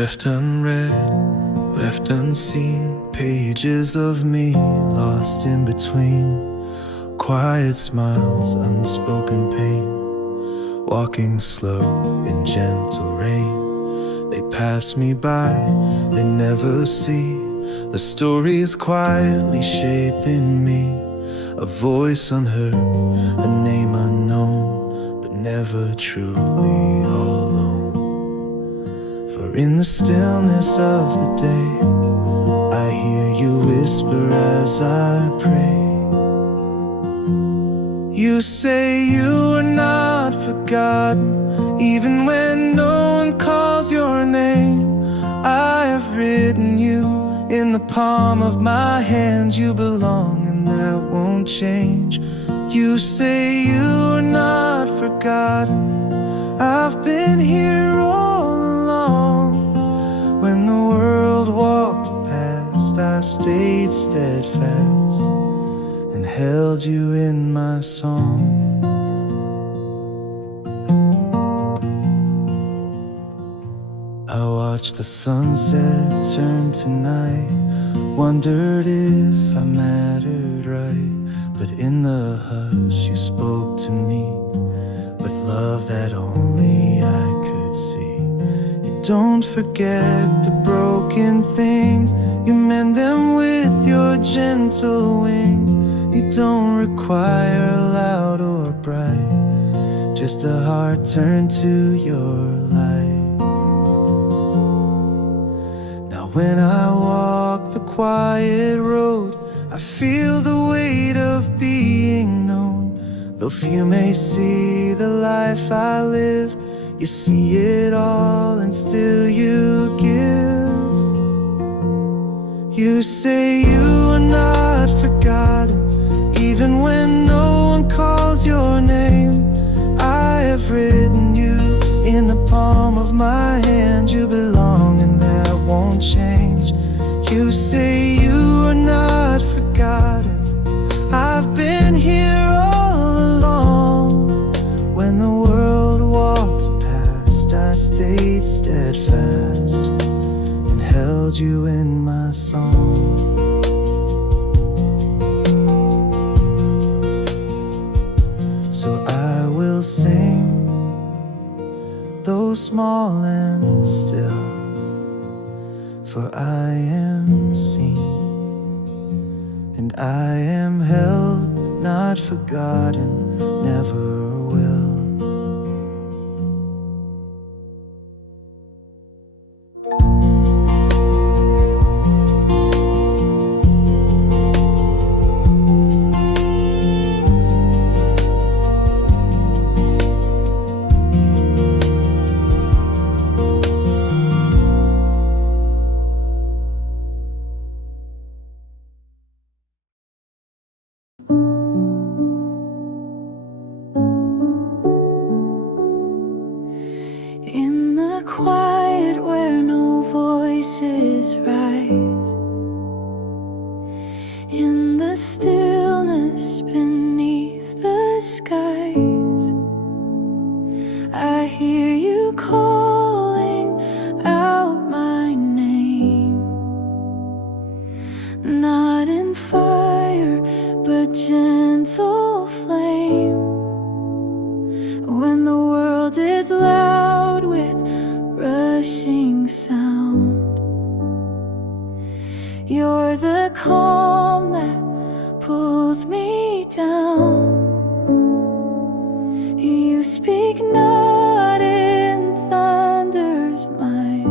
Left unread, left unseen, pages of me lost in between. Quiet smiles, unspoken pain, walking slow in gentle rain. They pass me by, they never see the stories quietly shaping me. A voice unheard, a name unknown, but never truly all alone. For in the stillness of the day, I hear you whisper as I pray. You say you are not forgotten, even when no one calls your name. I have written you in the palm of my hands. You belong and that won't change. You say you are not forgotten, I've been here all along. When the world walked past, I stayed steadfast and held you in my song. I watched the sunset turn to night, wondered if I mattered right. But in the hush you spoke to me with love that only I could see. You don't forget the broken things, you mend them with your gentle wings. You don't require loud or bright, just a heart turned to your light. Now when I walk the quiet road, I feel the weight of being known. Though few may see the life I live, you see it all and still you give. You say you are not forgotten, even when no one calls your name. I have written you in the palm of my hand. You belong and that won't change. You say you are not forgotten, I've been here all along. When the world walked past, I stayed steadfast and held you in my song. So I will sing, though small and still, for I am seen, and I am held, not forgotten, never will. In the quiet where no voices rise, in the stillness beneath the skies, I hear you calling out my name. Not in fire, but gentle flame. When the world is loud with rushing sound, you're the calm that pulls me down. You speak not in thunder's might,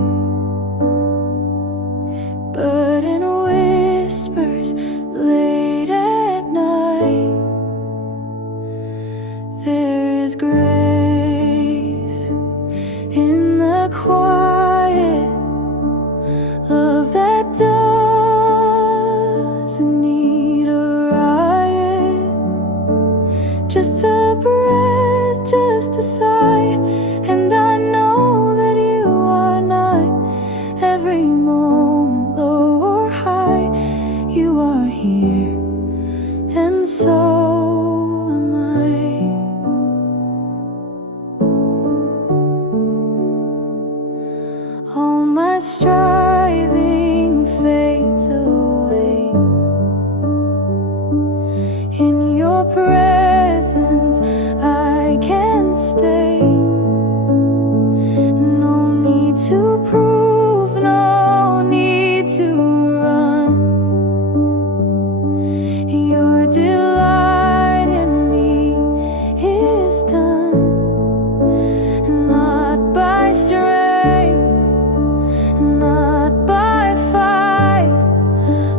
but in whispers late at night. There is grace in the quiet, love that doesn't need a riot. Just a breath, just a sigh, and I know that you are nigh. Every moment, low or high, you are here, and so am I. All my striving fades away. In your presence I can stay. No need to prove, no need to run. Your delight in me is done. Not by strength, not by fight,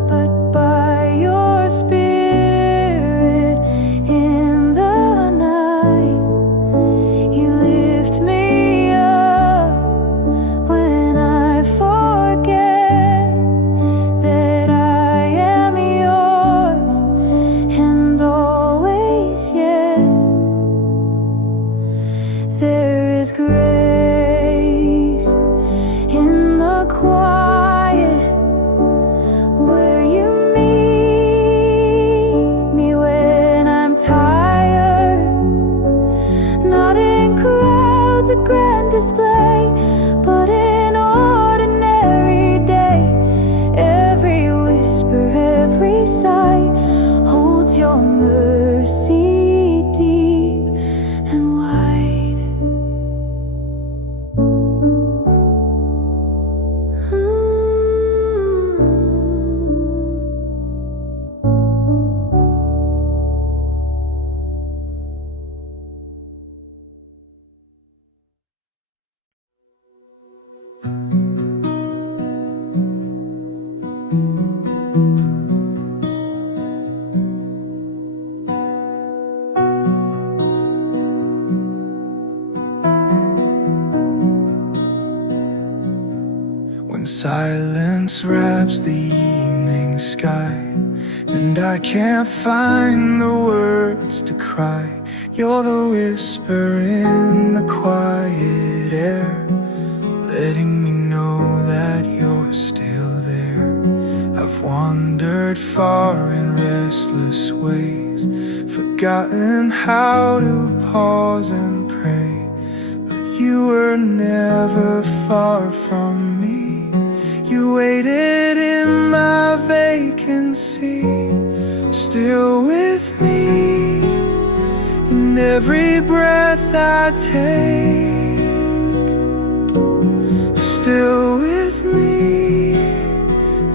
but by your spirit in the night. You lift me up when I forget that I am yours and always yet. There is grace in the quiet where you meet me when I'm tired. Not in crowds or grand display, but in ordinary day. Every whisper, every sigh holds your mercy deep and wide. When silence wraps the evening sky and I can't find the words to cry, you're the whisper in the quiet air, letting me know that you're still there. I've wandered far in restless ways, forgotten how to pause and pray, but you were never far from me. You waited in my vacancy, still with me in every breath I take, still with me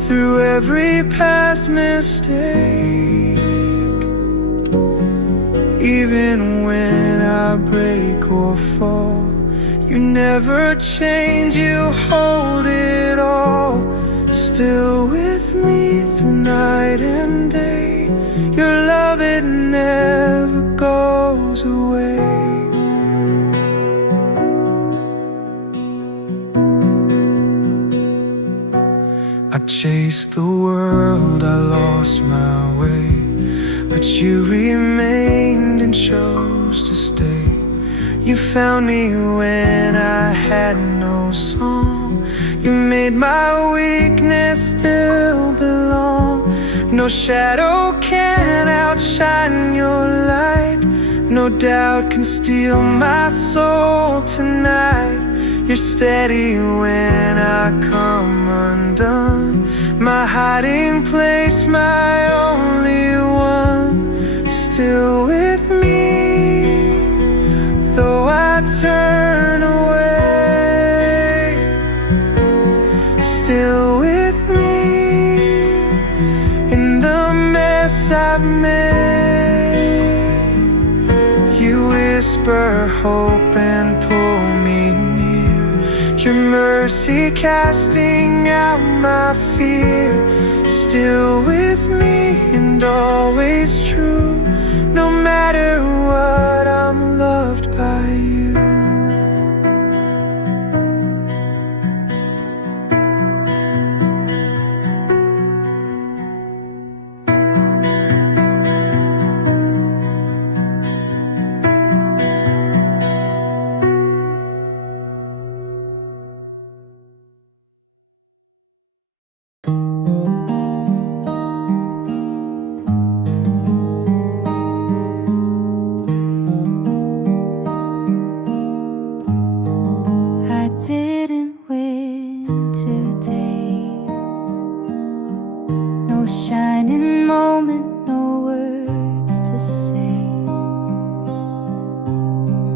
through every past mistake. Even when I break or fall, you never change, you hold it all. Still with me through night and day, your love, it never goes away. I chased the world, I lost my way, but you remained and chose to stay. You found me when I had no song. You made my weakness still belong. No shadow can outshine your light. No doubt can steal my soul tonight. You're steady when I come undone. My hiding place, my only one. Still with me though I turn away, still with me in the mess I've made. You whisper hope and pull me near, your mercy casting out my fear. Still with me and always true, no matter what, I'm loved by you.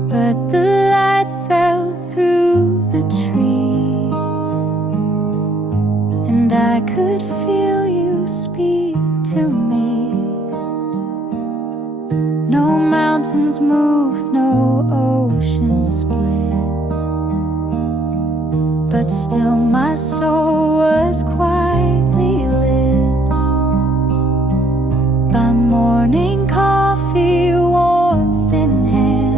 but the light fell through the trees, and I could feel you speak to me. No mountains moved, no ocean split, but still my soul was quietly lit by morning coffee, warmth in hand,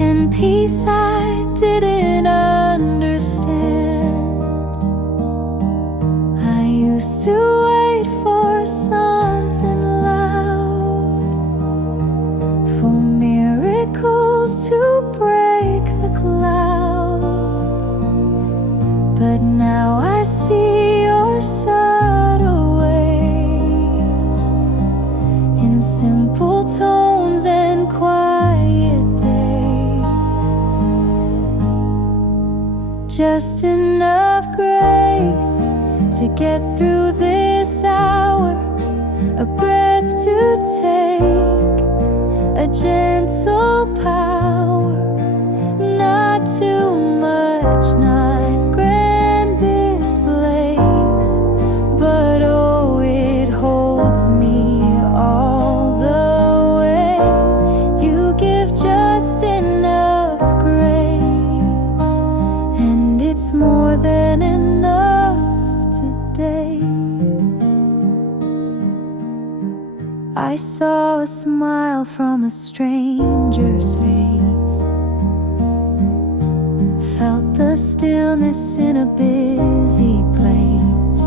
and peace I didn't understand. I used to wait for something loud, for miracles to break the clouds, but now I see your subtle ways in simple tones and quiet days. Just enough grace to get through this hour, a breath to take, a gentle power, not too much, not grand displays, but oh, it holds me all the way. You give just enough grace, and it's more than enough today. I saw a smile from a stranger's face, felt the stillness in a busy place,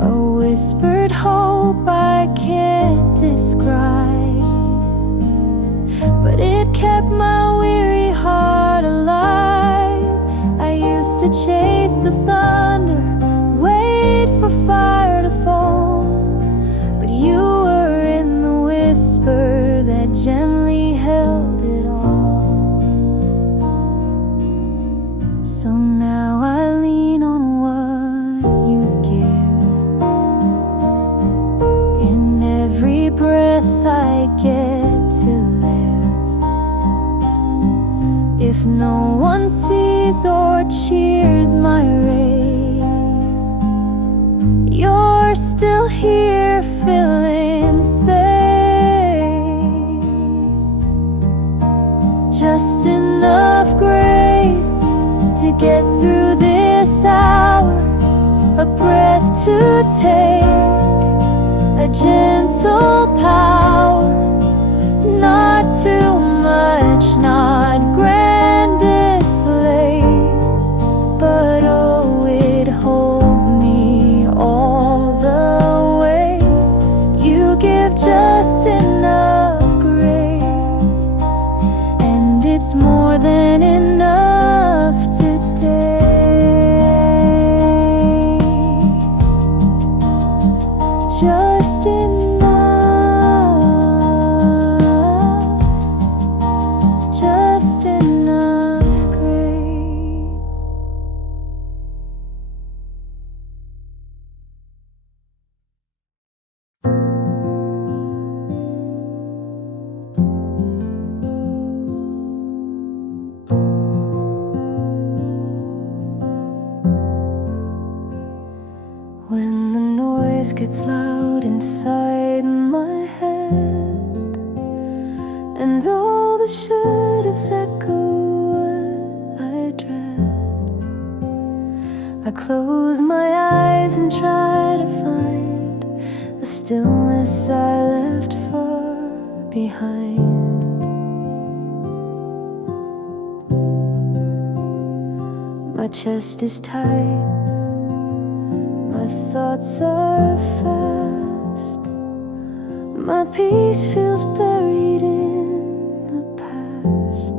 a whispered hope I can't describe, but it kept my weary heart alive. I used to chase the thunder, wait for fire to fall, but you were in the whisper that gently held it all. So now I lean on what you give. In every breath I get to live. If no one sees or cheers my race, you're still here filling space. Just enough grace to get through this hour, a breath to take, a gentle power, not too much, not grand displays, but oh, it holds me all the way. You give just enough grace, and it's more than enough today. Just enough, just enough grace. When the noise gets loud inside my head, and all the should-haves echo what I dread, I close my eyes and try to find the stillness I left far behind. My chest is tight, my thoughts are fast, my peace feels buried in the past.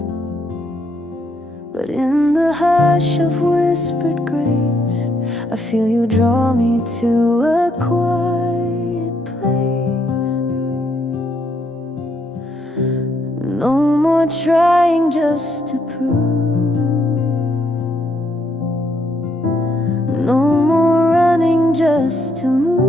But in the hush of whispered grace, I feel you draw me to a quiet place. No more trying just to prove, no more running just to move.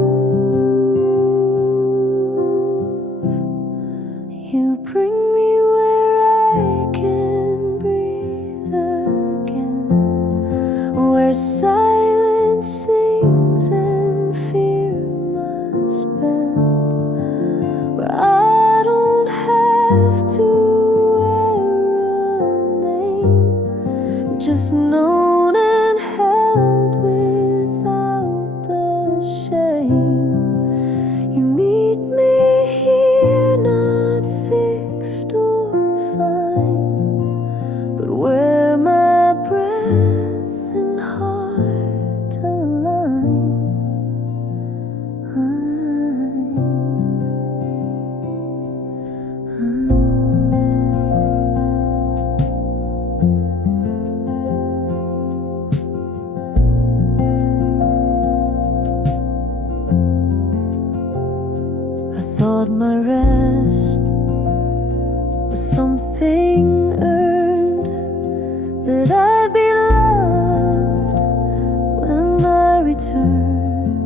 You bring me where I can breathe again, where silence sings and fear must bend, where I don't have to wear a name, just known and held without the shame. You meet me here, not fixed or fine, but where my breath and heart align. Thought my rest was something earned, that I'd be loved when I return.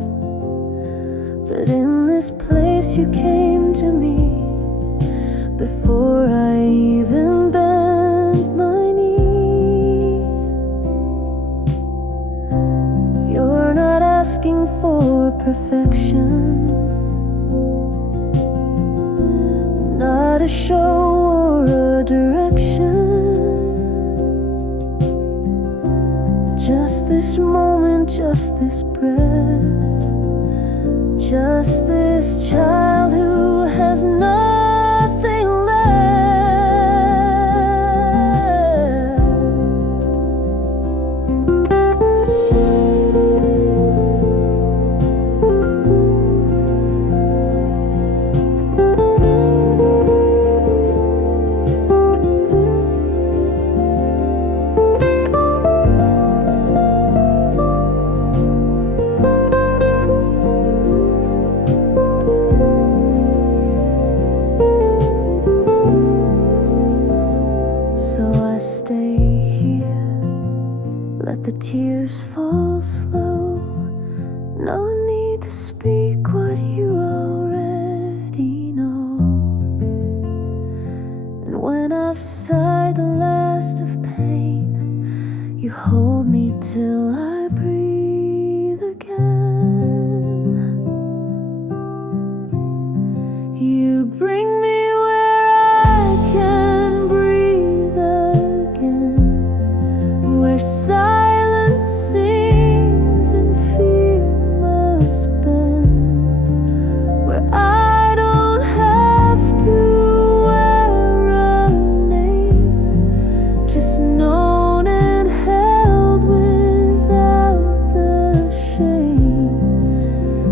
But in this place you came to me before I even bent my knee. You're not asking for perfection, not a show or a direction, just this moment, just this breath, just this child who has nothing left. Let the tears fall slow. No need to speak what you already know. And when I've sighed the last of pain, you hold me till I breathe again. You bring me where I can breathe again, where silence sings and fear must bend, where I don't have to wear a name, just known and held without the shame.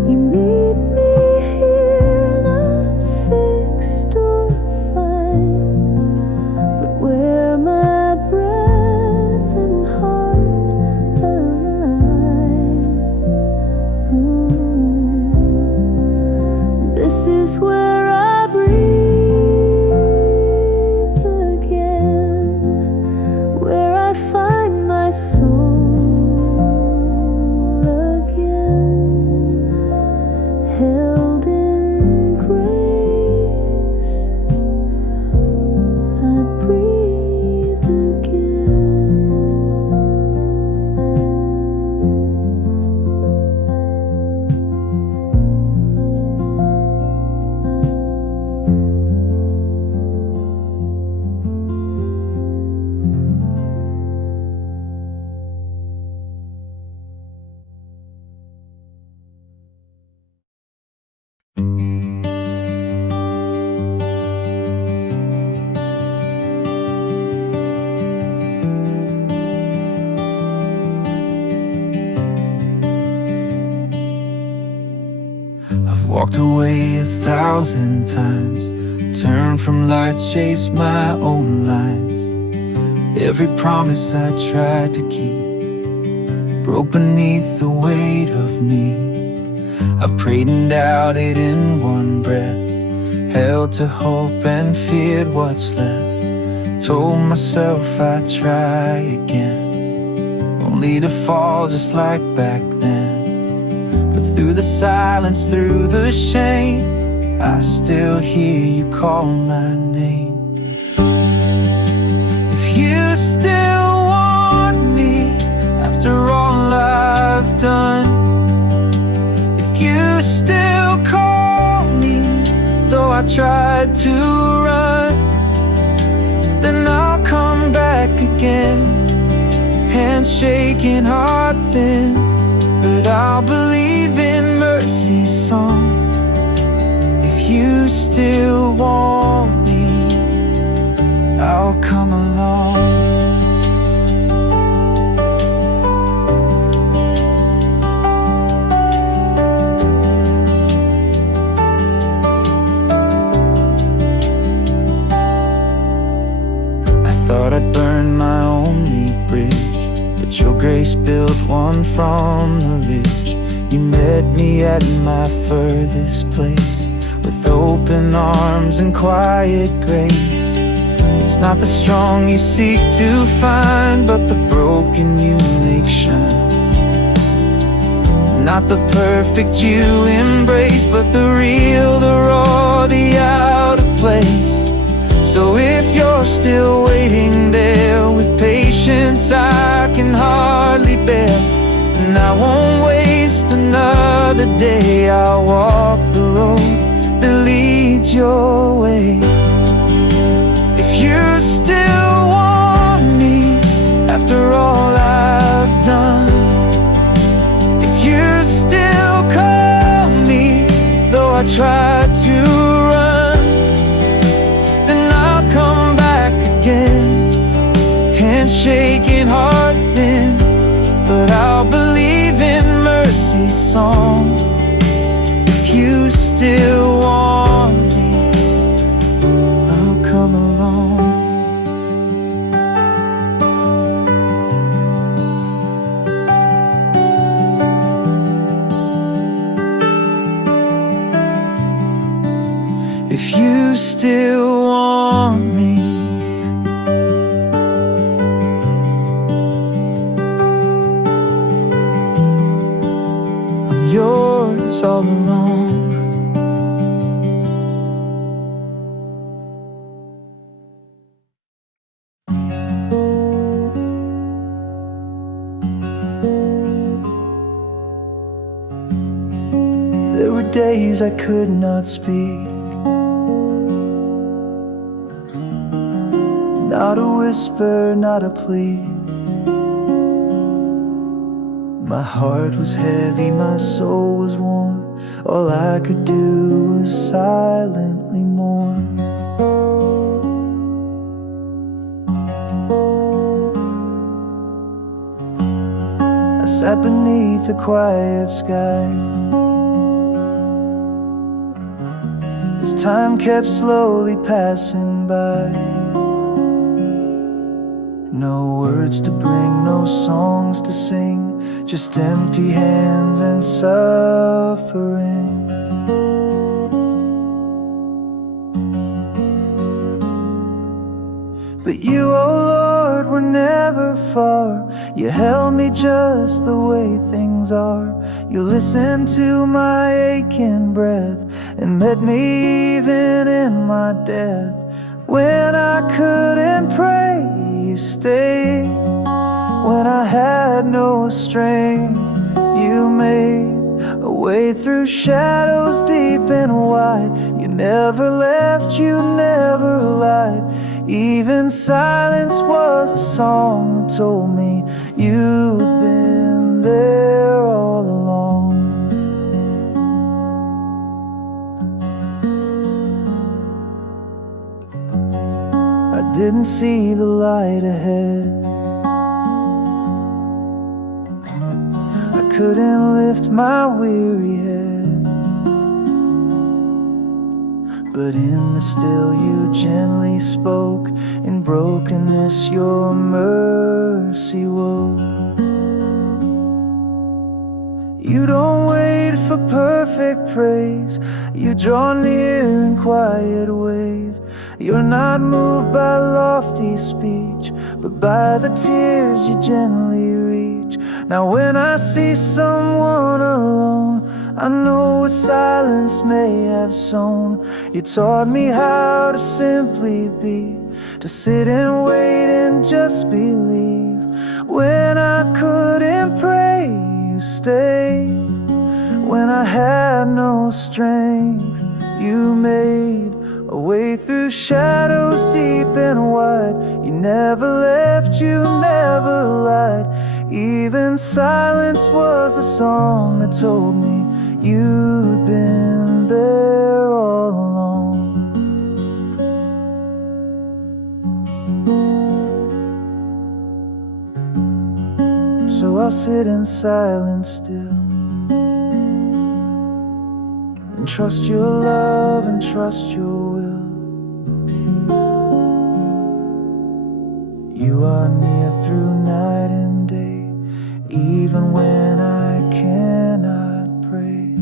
You meet me here, not fixed or fine, but where my breath and heart align. This is where I breathe again, where I find my soul again, held in grace. I breathe again. I've walked away 1,000 times, turned from light, chased my own lines. Every promise I tried to keep broke beneath the weight of me. I've prayed and doubted in one breath, held to hope and feared what's left. Told myself I'd try again, only to fall just like back then. But through the silence, through the shame, I still hear you call my name. If you still want me after all I've done, if you still call me though I tried to run, then I'll come back again, hands shaking, heart thin. But I'll believe in mercy's song. If you still want me, I'll come along. I thought I'd burn my only bridge, but your grace built one from the ridge. You met me at my furthest place, with open arms and quiet grace. It's not the strong you seek to find, but the broken you make shine. Not the perfect you embrace, but the real, the raw, the out of place. So if you're still waiting there with patience I can hardly bear, and I won't waste another day, I'll walk the road that leads your way. If you still want me after all I've done, if you still call me though I tried to run, then I'll come back again, hands shaking, heart thin. But I'll believe in mercy's song. If you still want me, I'll come along. If you still want me, I'm yours all along. There were days I could not speak, not a whisper, not a plea. My heart was heavy, my soul was worn. All I could do was silently mourn. I sat beneath a quiet sky as time kept slowly passing by. No words to bring, no songs to sing, just empty hands and suffering. But you, oh Lord, were never far. You held me just the way things are. You listened to my aching breath and met me even in my death. When I couldn't pray, you stayed. When I had no strength, you made a way through shadows deep and wide. You never left, you never lied. Even silence was a song that told me you'd been there all along. I didn't see the light ahead, I couldn't lift my weary head. But in the still you gently spoke. In brokenness your mercy woke. You don't wait for perfect praise, you draw near in quiet ways. You're not moved by lofty speech, but by the tears you gently reach. Now when I see someone alone, I know what silence may have sown. You taught me how to simply be, to sit and wait and just believe. When I couldn't pray, you stayed. When I had no strength, you made a way through shadows deep and wide. You never left, you never lied. Even silence was a song that told me you'd been there all along. So I'll sit in silence still and trust your love and trust your will. You are near through night and day, even when I cannot pray.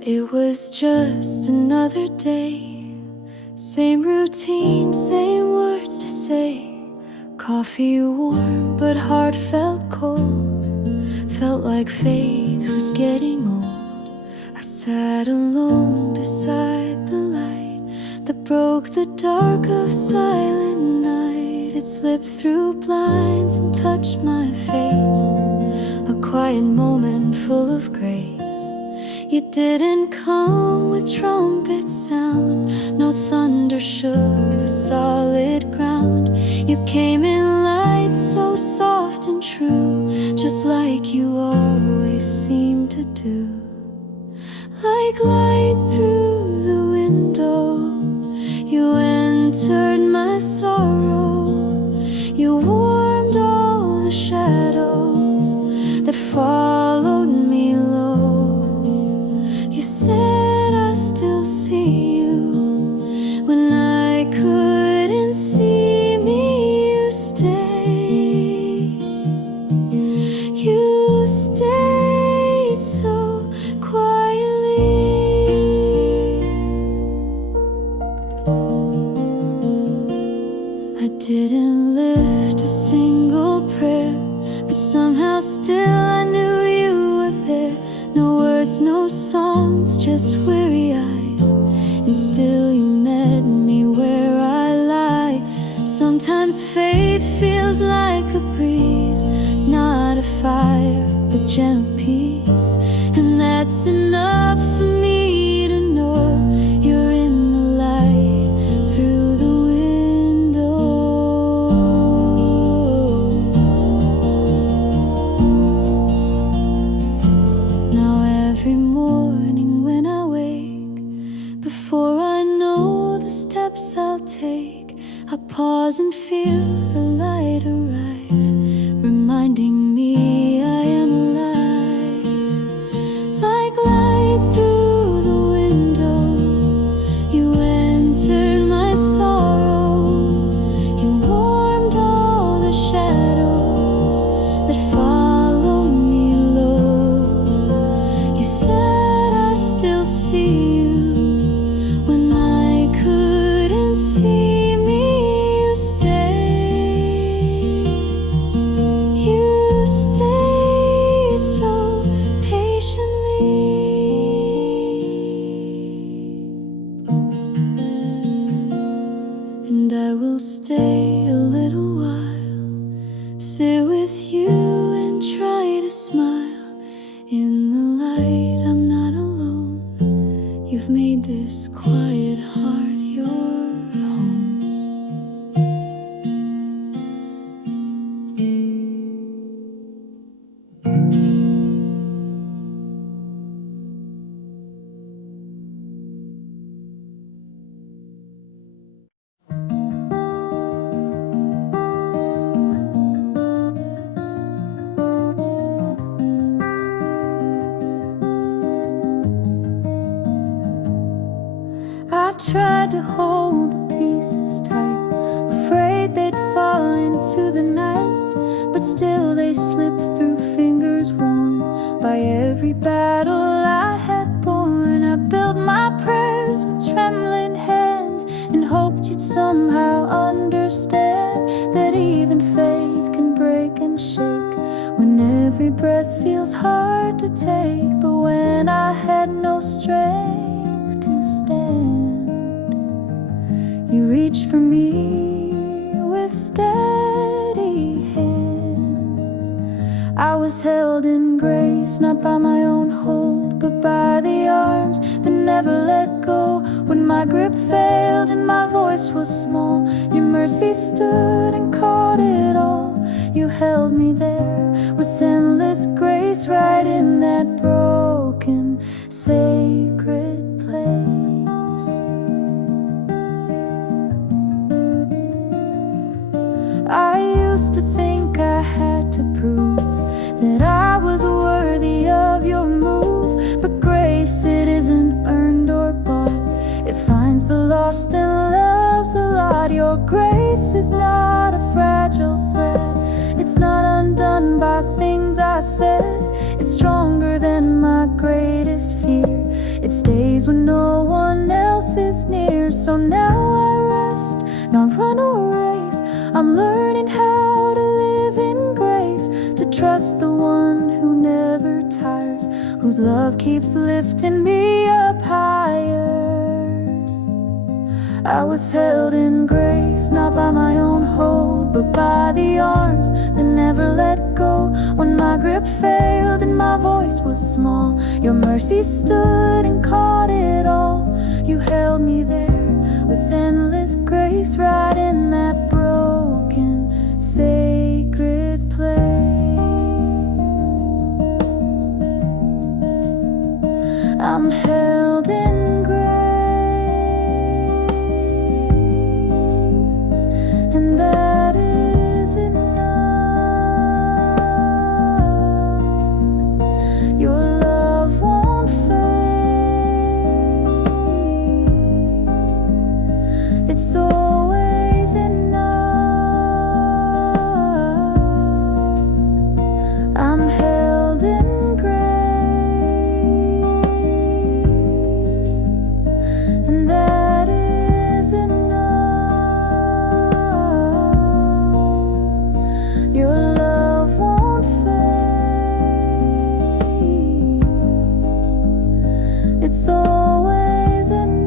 It was just another day, same routine, same words to say. Coffee warm, but heart felt cold. Felt like faith was getting old. I sat alone beside the light that broke the dark of silent night. It slipped through blinds and touched my face, a quiet moment full of grace. You didn't come with trumpet sound, no thunder shook the solid ground. You came in light so soft and true, just like you always seem to do. Like light through the window, you entered my sorrow. You warmed all the shadows that followed me low. You said I still see you when I couldn't see me. You stayed. You stayed so quietly. I didn't lift a single prayer, but somehow still I knew you were there. No words, no songs, just weary eyes, and still you met me where I lie. Sometimes faith feels like a breeze, not a fire, but gentle peace. And that's enough for me to know you're in the light through the window. Now every morning when I wake, before I know the steps I'll take, I pause and feel the light arrive, reminding me I am alive. Like light through the window, you entered my sorrow. You warmed all the shadows that followed me low. You said I still see you when I couldn't see me. You stayed. You stayed so patiently. And I will stay a little while, sit with you and try to smile. In the light, I'm not alone. You've made this quiet heart your home. I tried to hold the pieces tight, afraid afraid they'd fall into the night, but still they slipped through fingers worn by every battle I had borne. I built my prayers with trembling hands and hoped you'd somehow understand that even faith can break and shake when every breath feels hard to take. But when I had no strength to stand, you reached for me with steady hands. I was held in grace, not by my own hold, but by the arms that never let go. When my grip failed and my voice was small, your mercy stood and caught it all. You held me there with endless grace, right in that broken, sacred place. I used to think I had to prove that I was worthy of your move, but grace, it isn't earned or bought. It finds the lost and loves a lot. Your grace is not a fragile thread. It's not undone by things I said. It's stronger than my greatest fear. It stays when no one else is near. So now I rest, not run or race. I'm learning how to live in grace, to trust the one who never tires, whose love keeps lifting me up higher. I was held in grace, not by my own hold, but by the arms that never let go. When my grip failed and my voice was small, your mercy stood and caught it all. You held me there with endless grace, right in that broken, sacred place. I'm held in grace, and that is enough. Your love won't fade. It's always enough. I'm held in grace, and that is enough. Your love won't fade. It's always enough.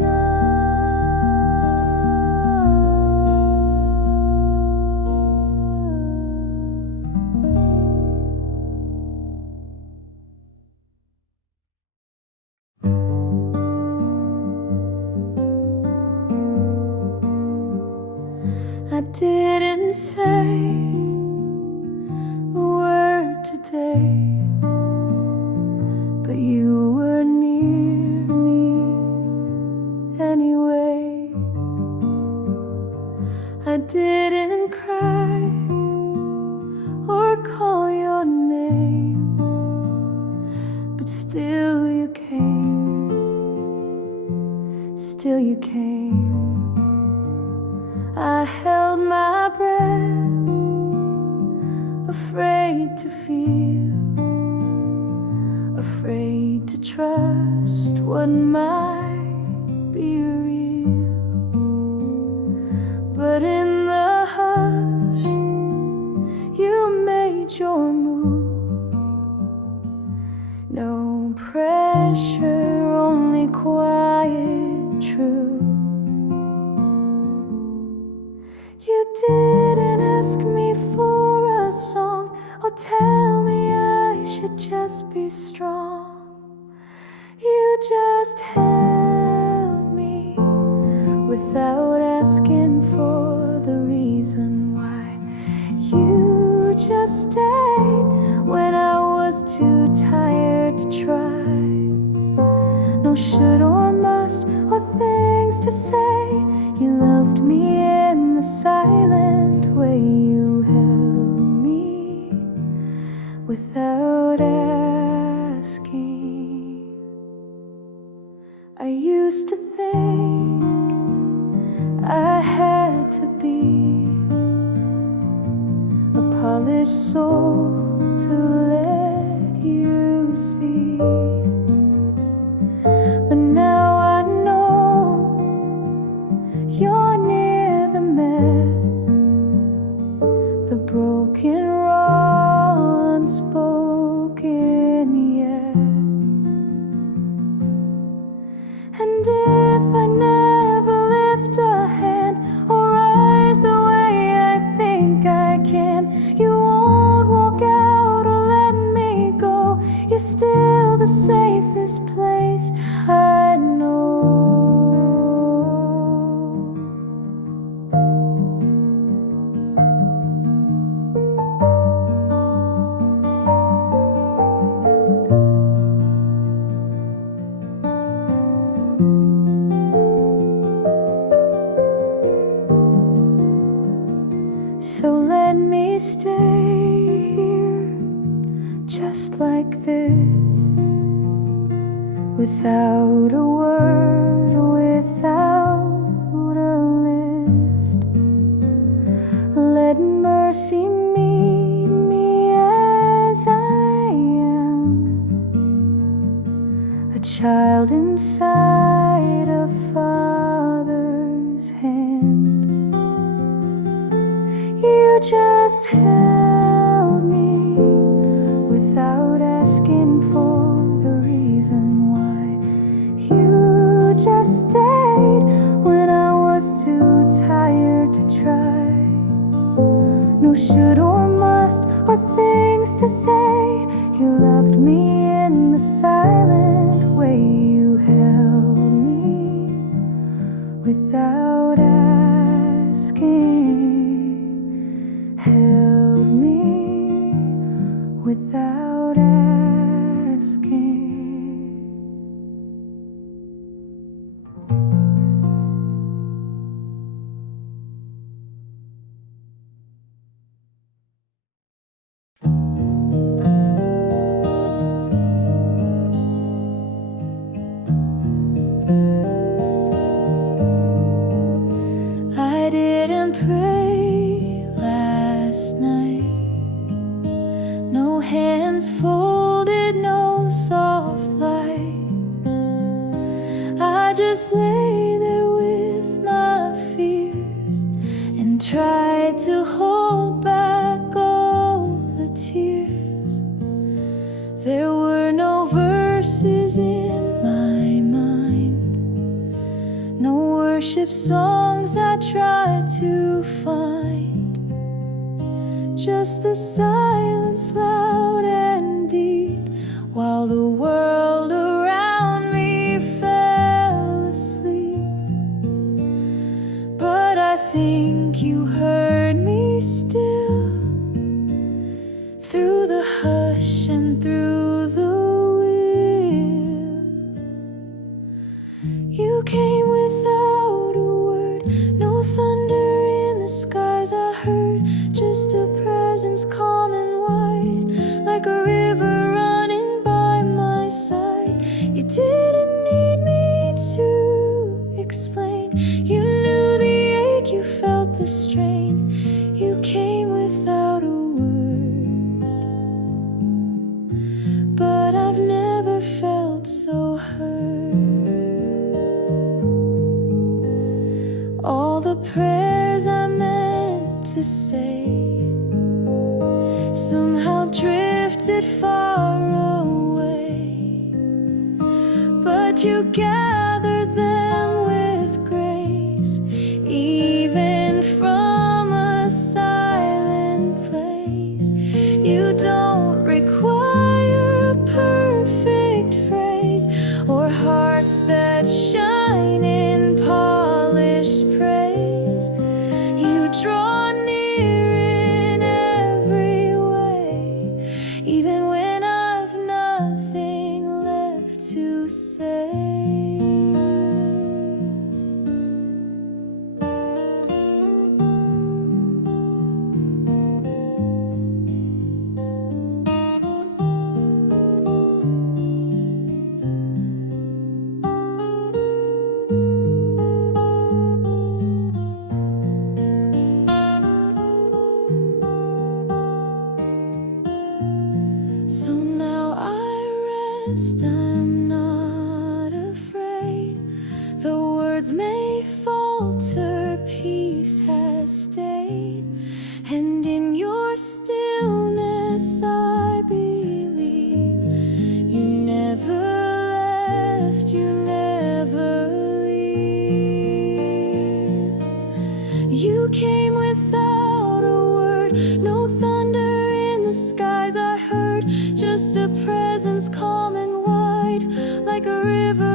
I didn't say a word today, but you were near me anyway. I didn't cry or call your name, but still you came, still you came. I held my breath, afraid to feel, afraid to trust what might be real. But in the hush, you made your move. No pressure, only quiet truth. You didn't ask me for a song or tell me I should just be strong. You just held me without asking for the reason why. You just stayed when I was too tired to try. No should or must or things to say. You loved me in the silent way. You held me without asking. I used to think I had to be to let you see. But now I know you're near the mess, the broken, raw, unspoken yes. And if I never lift a hand or rise the way I think I can, you won't walk out or let me go. You're still the safest place I know. So let me stay here just like this, without a word, without a list. Let mercy meet me as I am, a child inside a father's hand. You just held me without asking for the reason why. You just stayed when I was too tired to try. No should or must or things to say. You loved me in the silent way. You held me without asking. Held me without asking. I didn't pray last night. No hands folded, no soft light. I just lay there with my fears and tried to hold back all the tears. There were no verses in my mind, no worship songs I tried to find, just the silence loud and deep, while the world around me fell asleep. But I think you heard me still, through the hush and through the will. You came without a word, no thunder in the skies I heard, just a presence calm and wide, like a river running by my side. You didn't need me to explain. You knew the ache, you felt the strain. You came without a word, but I've never felt so hurt. All the prayers I meant to say somehow drifted far away, but you gathered them with grace, even from a silent place. You don't require a perfect phrase or hearts that shine in polished praise. You draw near in every way, even when I've nothing left to say. honest, I'm not afraid. The words may falter, peace has stayed. And in your stillness I believe. You never left, you never leave. You came without a word, no thunder in the skies I heard, just a presence calm and wide, like a river